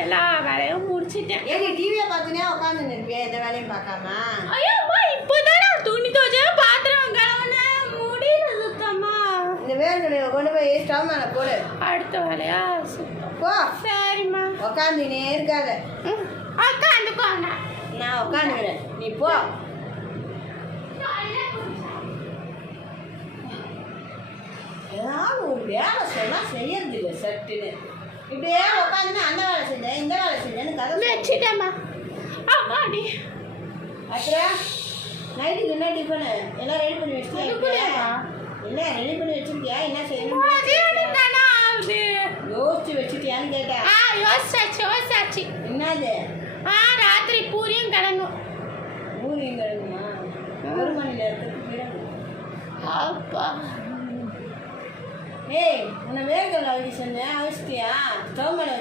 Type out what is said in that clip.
எல்லா வேலையும் முடிச்சிட்டேன். ஏடி டிவியை பார்த்துனே உட்காந்து நிற்பியா? எந்த வேலையும் பார்க்காம? ஐயோம்மா இப்போதான் துணி துவச்ச பாத்திரம் கழுவுன முடியல சுத்தமா. இந்த வேர்க்கடையை கொண்டு போய் ஸ்டவ் மேலே போடு. அடுத்த வேலையா போ. சரிம்மா. உட்காந்துனே இருக்காத. உட்காந்துக்கோங்க. நான் உட்காந்துக்கிறேன், நீ போ. ஏதாவது ஒரு வேலை சொன்னால் செய்யறது இல்லை சட்டுன்னு. இப்படியே உட்காந்துன்னு அந்த வேலை செஞ்சேன் இந்த வேலை செஞ்சேன்னு கதை வச்சுட்டேம்மா. அம்மாடி அப்புறம் நைட்டுக்கு என்ன டிஃபனு எல்லாம் ரெடி பண்ணி வச்சுட்டியா? இல்லை ரெடி பண்ணி வச்சுருக்கியா? என்ன செய்யணும் யோசிச்சு வச்சுட்டியான்னு கேட்டேன். யோசிச்சாச்சு. என்னது? ராத்திரி பூரியும் கிடங்கும். பூரியும் கிடங்குமா? ஒரு மணில இருக்கிறதுக்கு கிடங்கு. அப்பா ஏய் உன்னை வேர்க்கடலை அவிக்க சொன்னேன், அவிச்சிட்டியா? ஸ்டவ் மேலே